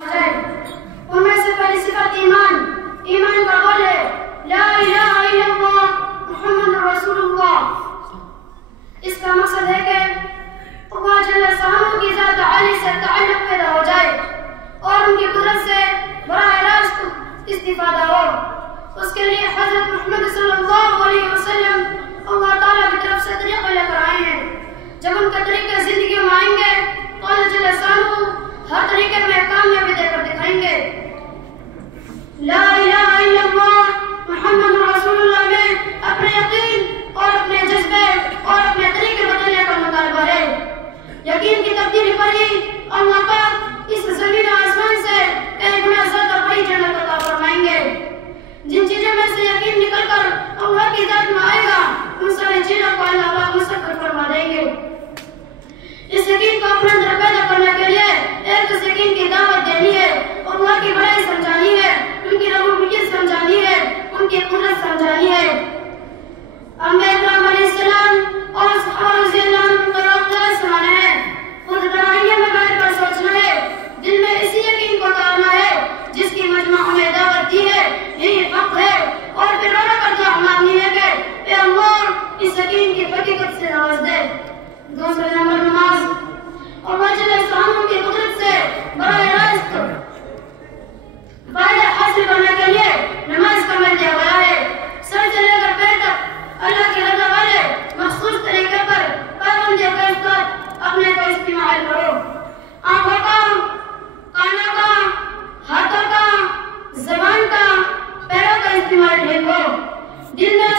ان میں سے پہلی صفت ایمان کا قول ہے لا الہ الا اللہ محمد رسول اللہ۔ اس کا مقصد ہے کہ اللہ جل شانہ کی ذات عالی سے تعلق پیدا ہو جائے اور ان کی قدرت سے براہ راست استفادہ ہو۔ اس کے لیے حضرت محمد صلی اللہ علیہ وسلم اللہ تعالیٰ کی طرف سے طریقے لے کر آئے ہیں۔ جب ان کے طریقے زندگی میں آئیں گے تو اللہ جل شانہ ہر طریقے میں کامیابی دے کر دکھائیں گے۔ لا الہ الا اللہ محمد رسول اللہ میں اپنے یقین اور اپنے جذبے اور اپنے طریقے بدلنے کا مطالبہ ہے۔ یقین کی تبدیلی پر ہی اللہ پاک اس زمین و آسمان سے کئی گنا زیادہ بڑی جنت عطا فرمائیں گے۔ جن چیزوں میں سے یقین نکل کر اللہ کی ذات میں آئے گا ان ساری چیزوں کو اللہ پاک مسکر فرما دیں گے۔ اس یقین کو اپنے اندر پیدا کرنے کے لیے ایک اس یقین کی دعوت دینی ہے، اللہ کی بڑائی سمجھانی ہے، ان کی ربوبیت سمجھانی ہے، ان کی قدرت سمجھانی ہے۔ انبیاء کرام علیہ السلام اور صحابہ رضی اللہ عنہم کا واقعہ سنانا ہے، خود تنہائیوں میں بیٹھ کر سوچنا ہے، دل میں اسی یقین کو اتارنا ہے جس کی مجمع ہمیں دعوت دی ہے، یہی حق ہے، اور پھر رو کر دعا مانگنی ہے کہ اے اللہ اس یقین کی حقیقت سے نواز دے۔ دوسرا نمبر نماز۔ اللہ جل شانہ کی قدرت سے براہ راست فائدہ حاصل کرنے کے لیے نماز کا عمل دیا گیا ہے۔ سر سے لے کر پیر تک اللہ کی رضا والے مخصوص طریقے پر پابندیوں کے ساتھ اپنے کو استعمال کرو۔ آنکھوں کا، کانوں کا، ہاتھوں کا، زبان کا، پیروں کا استعمال ٹھیک ہو۔ دل میں